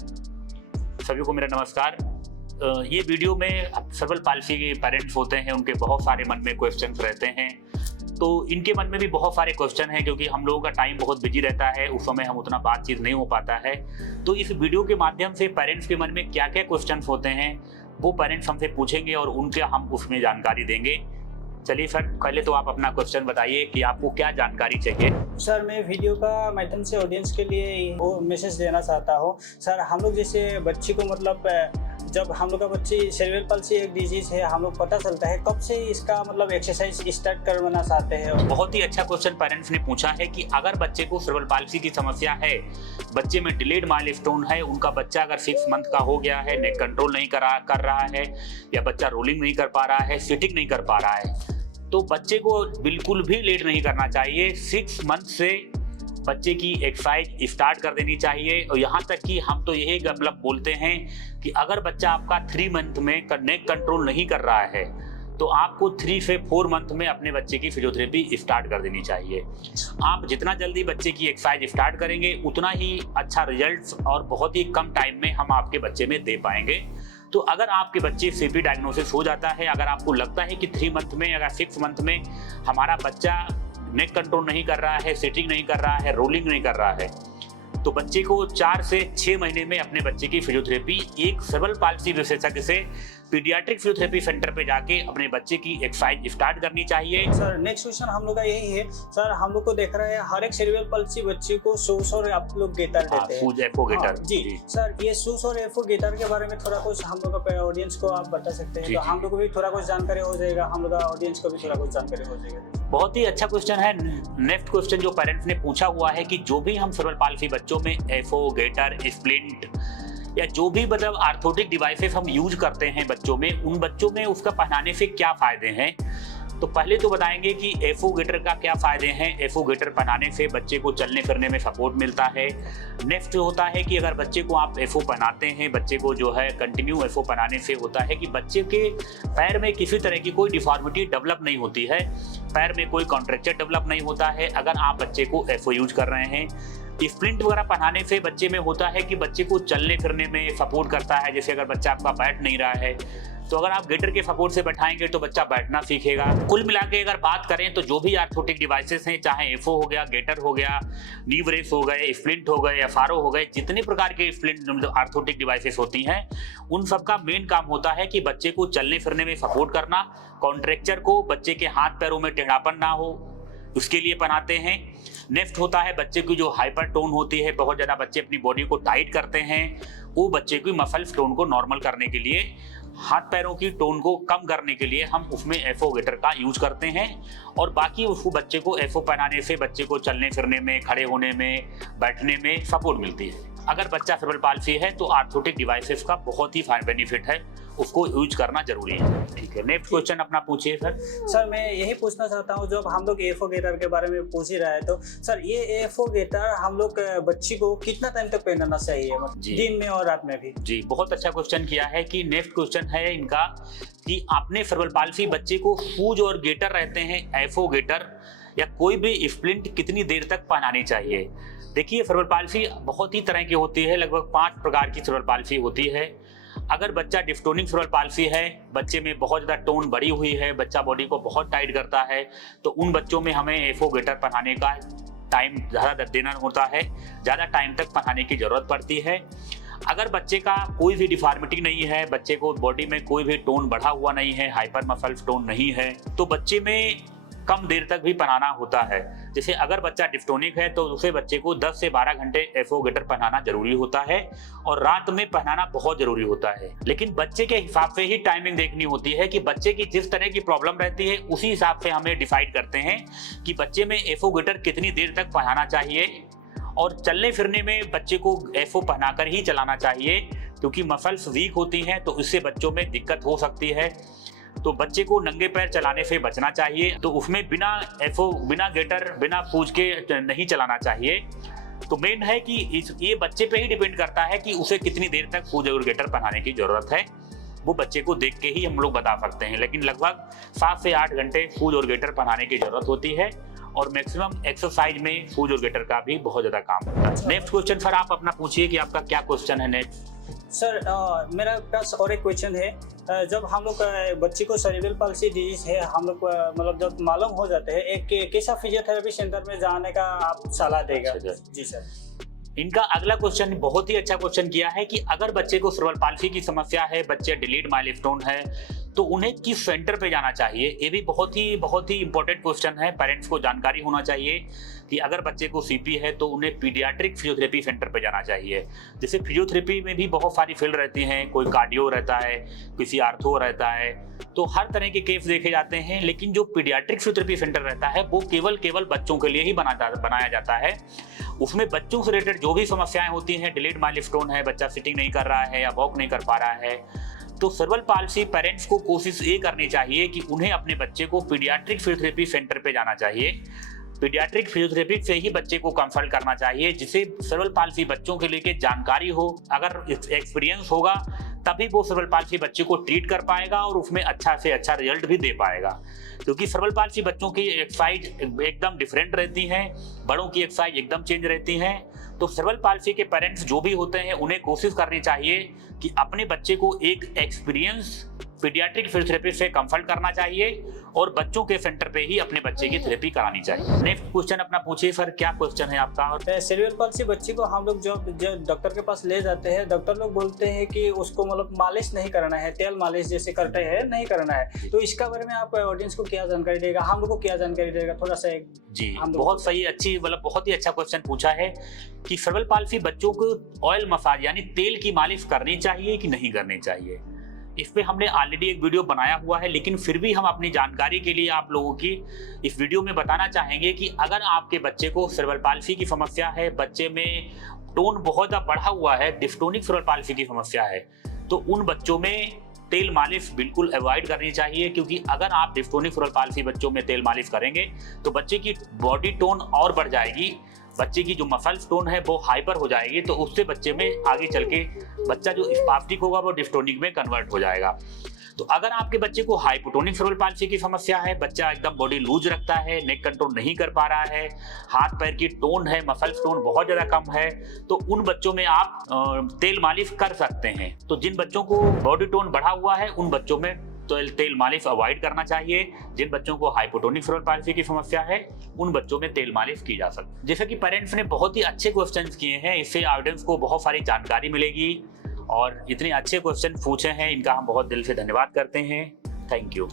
सभी को मेरा नमस्कार। ये वीडियो में सेरेब्रल पाल्सी के पेरेंट्स होते हैं, उनके बहुत सारे मन में क्वेश्चंस रहते हैं। तो इनके मन में भी बहुत सारे क्वेश्चन हैं, क्योंकि हम लोगों का टाइम बहुत बिजी रहता है, उस समय हम उतना बातचीत नहीं हो पाता है। तो इस वीडियो के माध्यम से पेरेंट्स के मन में क्या क्या क्वेश्चंस होते हैं वो पेरेंट्स हमसे पूछेंगे और उनके हम उसमें जानकारी देंगे। चलिए सर, पहले तो आप अपना क्वेश्चन बताइए कि आपको क्या जानकारी चाहिए। सर, मैं वीडियो का माध्यम से ऑडियंस के लिए वो मैसेज देना चाहता हूँ। सर, हम लोग जैसे बच्ची को मतलब जब हम लोग का बच्ची सेरेब्रल पाल्सी एक डिजीज है, हम लोग पता चलता है कब से इसका मतलब एक्सरसाइज स्टार्ट करवाना चाहते हैं। बहुत ही अच्छा क्वेश्चन पेरेंट्स ने पूछा है कि अगर बच्चे को सेरेब्रल पाल्सी की समस्या है, बच्चे में डिलेड माइलस्टोन है, उनका बच्चा अगर 6 मंथ का हो गया है, नेक कंट्रोल नहीं कर रहा है, या बच्चा रोलिंग नहीं कर पा रहा है, सिटिंग नहीं कर पा रहा है, तो बच्चे को बिल्कुल भी लेट नहीं करना चाहिए। 6 मंथ से बच्चे की एक्सरसाइज स्टार्ट कर देनी चाहिए। और यहाँ तक कि हम तो यही मतलब बोलते हैं कि अगर बच्चा आपका 3 मंथ में नेक कंट्रोल नहीं कर रहा है तो आपको 3 से 4 मंथ में अपने बच्चे की फिजियोथेरेपी स्टार्ट कर देनी चाहिए। आप जितना जल्दी बच्चे की एक्सरसाइज स्टार्ट करेंगे उतना ही अच्छा रिजल्ट्स और बहुत ही कम टाइम में हम आपके बच्चे में दे पाएंगे। तो अगर आपके बच्चे सीपी डायग्नोसिस हो जाता है, अगर आपको लगता है कि 3 मंथ में या 6 मंथ में हमारा बच्चा नेक कंट्रोल नहीं कर रहा है, सिटिंग नहीं कर रहा है, रोलिंग नहीं कर रहा है, तो बच्चे को 4 से 6 महीने में अपने बच्चे की फिजियोथेरेपी एक सेरेब्रल पाल्सी विशेषज्ञ से पीडियाट्रिक फिजियोथेरेपी सेंटर पे जाके अपने बच्चे की एक्सरसाइज स्टार्ट करनी चाहिए। सर, नेक्स्ट क्वेश्चन हम लोग का यही है। सर, हम लोग को देख रहे हैं हर एक सेरेब्रल पाल्सी बच्चे को सूस और आप लोग गेटर देते हैं। सूज एफो गेटर। जी सर, ये सूस और एफो गेटर के बारे में थोड़ा कुछ हम लोग का ऑडियंस को आप बता सकते हैं? तो हम लोग को भी थोड़ा कुछ जानकारी हो जाएगा, हम लोग का ऑडियंस को भी थोड़ा कुछ जानकारी हो जाएगा। बहुत ही अच्छा क्वेश्चन है। नेक्स्ट क्वेश्चन जो पेरेंट्स ने पूछा हुआ है कि जो भी हम सेरेब्रल पाल्सी बच्चों में एफओ, गेटर, स्प्लिंट या जो भी मतलब आर्थोटिक डिवाइसेस हम यूज करते हैं बच्चों में, उन बच्चों में उसका पहनाने से क्या फायदे हैं। तो पहले तो बताएंगे कि एफओ गेटर का क्या फायदे हैं। एफओ गेटर पहनाने से बच्चे को चलने फिरने में सपोर्ट मिलता है। नेक्स्ट होता है कि अगर बच्चे को आप एफओ पहनाते हैं, बच्चे को जो है कंटिन्यू एफओ पहनाने से होता है कि बच्चे के पैर में किसी तरह की कोई डिफॉर्मिटी डेवलप नहीं होती है, पैर में कोई कॉन्ट्रैक्चर डेवलप नहीं होता है अगर आप बच्चे को एफओ यूज कर रहे हैं। स्प्लिंट वगैरह पहनाने से बच्चे में होता है कि बच्चे को चलने फिरने में सपोर्ट करता है। जैसे अगर बच्चा आपका बैठ नहीं रहा है तो अगर आप गेटर के सपोर्ट से बैठाएंगे तो बच्चा बैठना सीखेगा। कुल मिला के अगर बात करें तो जो भी आर्थोटिक डिवाइसेस हैं, चाहे एफओ हो गया, गेटर हो गया, नी ब्रेस हो गए, स्प्लिंट हो गए, एफआरओ हो गए, जितने प्रकार के स्प्लिंट आर्थोटिक डिवाइसेस होती हैं, उन सबका मेन काम होता है कि बच्चे को चलने फिरने में सपोर्ट करना, कॉन्ट्रैक्चर को, बच्चे के हाथ पैरों में टेढ़ापन ना हो, उसके लिए पहनाते हैं। नेक्स्ट होता है बच्चे की जो हाइपर टोन होती है, बहुत ज़्यादा बच्चे अपनी बॉडी को टाइट करते हैं, वो बच्चे की मसल टोन को नॉर्मल करने के लिए, हाथ पैरों की टोन को कम करने के लिए हम उसमें एफओ गेटर का यूज करते हैं। और बाकी उसको बच्चे को एफओ पहनाने से बच्चे को चलने फिरने में, खड़े होने में, बैठने में सपोर्ट मिलती है। अगर बच्चा सेरेब्रल पाल्सी है तो आर्थोटिक डिवाइसेस का बहुत ही बेनिफिट है, उसको यूज करना जरूरी है। ठीक है, नेक्स्ट क्वेश्चन अपना पूछिए सर। सर, मैं यही पूछना चाहता हूँ, जब हम लोग एफओ गेटर के बारे में पूछ ही रहे हैं, तो सर ये एफओ गेटर हम लोग बच्ची को कितना टाइम तक पहनना चाहिए, दिन में और रात में भी? जी, बहुत अच्छा क्वेश्चन किया है। कि नेक्स्ट क्वेश्चन है इनका कि आपने सेरेब्रल पाल्सी बच्चे को शूज और गेटर रहते हैं, एफओ गेटर या कोई भी स्प्लिंट कितनी देर तक पहनानी चाहिए। देखिए, सेरेब्रल पाल्सी बहुत ही तरह की होती है, लगभग 5 प्रकार की सेरेब्रल पाल्सी होती है। अगर बच्चा डिस्टोनिक सेरेब्रल पाल्सी है, बच्चे में बहुत ज़्यादा टोन बढ़ी हुई है, बच्चा बॉडी को बहुत टाइट करता है, तो उन बच्चों में हमें एफओ गेटर पहनाने का टाइम ज़्यादा देना होता है, ज़्यादा टाइम तक पहनाने की ज़रूरत पड़ती है। अगर बच्चे का कोई भी डिफॉर्मिटी नहीं है, बच्चे को बॉडी में कोई भी टोन बढ़ा हुआ नहीं है, हाइपर मसल टोन नहीं है, तो बच्चे में कम देर तक भी पहनाना होता है। जैसे अगर बच्चा डिस्टोनिक है तो उसे बच्चे को 10 से 12 घंटे एफओ गेटर पहनाना जरूरी होता है और रात में पहनाना बहुत जरूरी होता है। लेकिन बच्चे के हिसाब से ही टाइमिंग देखनी होती है कि बच्चे की जिस तरह की प्रॉब्लम रहती है उसी हिसाब से हमें डिसाइड करते हैं कि बच्चे में एफओ गेटर कितनी देर तक पहनाना चाहिए। और चलने फिरने में बच्चे को एफओ पहनाकर ही चलाना चाहिए, क्योंकि मसल्स वीक होती हैं तो इससे बच्चों में दिक्कत हो सकती है। तो बच्चे को नंगे पैर चलाने से बचना चाहिए, तो उसमें बिना एफओ, बिना गेटर, बिना शूज के नहीं चलाना चाहिए। तो मेन है कि ये बच्चे पे ही डिपेंड करता है कि उसे कितनी देर तक शूज और गेटर पहनाने की जरूरत है, वो बच्चे को देख के ही हम लोग बता सकते हैं। लेकिन लगभग 7 से 8 घंटे शूज और गेटर पहनाने की जरूरत होती है और मैक्सिमम एक्सरसाइज में शूज और गेटर का भी बहुत ज्यादा काम होता है। नेक्स्ट क्वेश्चन सर आप अपना पूछिए कि आपका क्या क्वेश्चन है नेक्स्ट। सर मेरा पास और एक क्वेश्चन है। जब हम लोग बच्चे को सेरेब्रल पाल्सी डिजीज है, हम लोग मतलब जब मालूम हो जाते हैं, एक कैसा फिजियोथेरेपी सेंटर में जाने का आप सलाह देगा? जी सर। इनका अगला क्वेश्चन बहुत ही अच्छा क्वेश्चन किया है कि अगर बच्चे को सेरेब्रल पाल्सी की समस्या है, बच्चे डिलेड माइलस्टोन है, तो उन्हें किस सेंटर पे जाना चाहिए। ये भी बहुत ही इंपॉर्टेंट क्वेश्चन है। पेरेंट्स को जानकारी होना चाहिए कि अगर बच्चे को सीपी है तो उन्हें पीडियाट्रिक फिजियोथेरेपी सेंटर पे जाना चाहिए। जैसे फिजियोथेरेपी में भी बहुत सारी फील्ड रहती हैं, कोई कार्डियो रहता है, किसी आर्थो रहता है, तो हर तरह के केस देखे जाते हैं। लेकिन जो पीडियाट्रिक फिजियोथेरेपी सेंटर रहता है वो केवल बच्चों के लिए ही बनाया जाता है। उसमें बच्चों से रिलेटेड जो भी समस्याएं होती हैं, डिलेड माइलस्टोन है, बच्चा सिटिंग नहीं कर रहा है या वॉक नहीं कर पा रहा है, तो सेरेब्रल पाल्सी पेरेंट्स को कोशिश ये करनी चाहिए कि उन्हें अपने बच्चे को पीडियाट्रिक फिजियोथेरेपी सेंटर पे जाना चाहिए। पीडियाट्रिक फिजियोथेरेपी से ही बच्चे को कंसल्ट करना चाहिए, जिसे सेरेब्रल पाल्सी बच्चों के लिए जानकारी हो, अगर एक्सपीरियंस होगा तभी वो सेरेब्रल पाल्सी बच्चे को ट्रीट कर पाएगा और उसमें अच्छा से अच्छा रिजल्ट भी दे पाएगा। क्योंकि सेरेब्रल पाल्सी बच्चों की एक्सरसाइज एकदम डिफरेंट रहती हैं, बड़ों की एक्सरसाइज एकदम चेंज रहती हैं। तो सेरेब्रल पाल्सी के पेरेंट्स जो भी होते हैं उन्हें कोशिश करनी चाहिए कि अपने बच्चे को एक एक्सपीरियंस पीडियाट्रिक फिजियोथेरेपी से कंसल्ट करना चाहिए और बच्चों के सेंटर पे ही अपने बच्चे की थेरेपी करानी चाहिए। नेक्स्ट क्वेश्चन अपना पूछिए सर, क्या क्वेश्चन है आपका? सेरेब्रल पाल्सी बच्चे को हम लोग जब डॉक्टर के पास ले जाते हैं, डॉक्टर लोग बोलते हैं कि उसको मतलब मालिश नहीं करना है, तेल मालिश जैसे करते हैं नहीं करना है, तो इसका बारे में आप ऑडियंस को क्या जानकारी देगा, हम लोग को क्या जानकारी देगा, थोड़ा सा जी बहुत सही, अच्छी मतलब बहुत ही अच्छा क्वेश्चन पूछा है कि सेरेब्रल पाल्सी बच्चों को ऑयल मसाज यानी तेल की मालिश करनी चाहिए कि नहीं करनी चाहिए। इस पे हमने ऑलरेडी एक वीडियो बनाया हुआ है, लेकिन फिर भी हम अपनी जानकारी के लिए आप लोगों की इस वीडियो में बताना चाहेंगे कि अगर आपके बच्चे को सेरेब्रल पाल्सी की समस्या है, बच्चे में टोन बहुत ज़्यादा बढ़ा हुआ है, डिस्टोनिक सेरेब्रल पाल्सी की समस्या है, तो उन बच्चों में तेल मालिश बिल्कुल अवॉइड करनी चाहिए। क्योंकि अगर आप डिस्टोनिक सेरेब्रल पाल्सी बच्चों में तेल मालिश करेंगे तो बच्चे की बॉडी टोन और बढ़ जाएगी, बच्चे की जो मसल टोन है वो हाइपर हो जाएगी, तो उससे बच्चे में आगे चल के बच्चा जो स्पास्टिक होगा वो डिस्टोनिक में कन्वर्ट हो जाएगा। तो अगर आपके बच्चे को हाइपोटोनिक सेरेब्रल पाल्सी की समस्या है, बच्चा एकदम बॉडी लूज रखता है, नेक कंट्रोल नहीं कर पा रहा है, हाथ पैर की टोन है, मसल टोन बहुत ज्यादा कम है, तो उन बच्चों में आप तेल मालिश कर सकते हैं। तो जिन बच्चों को बॉडी टोन बढ़ा हुआ है उन बच्चों में तो तेल मालिश अवॉइड करना चाहिए। जिन बच्चों को हाइपोटोनिक सेरेब्रल पाल्सी की समस्या है उन बच्चों में तेल मालिश की जा सकती है। जैसे कि पेरेंट्स ने बहुत ही अच्छे क्वेश्चंस किए हैं, इससे ऑडियंस को बहुत सारी जानकारी मिलेगी और इतने अच्छे क्वेश्चन पूछे हैं, इनका हम बहुत दिल से धन्यवाद करते हैं। Thank you.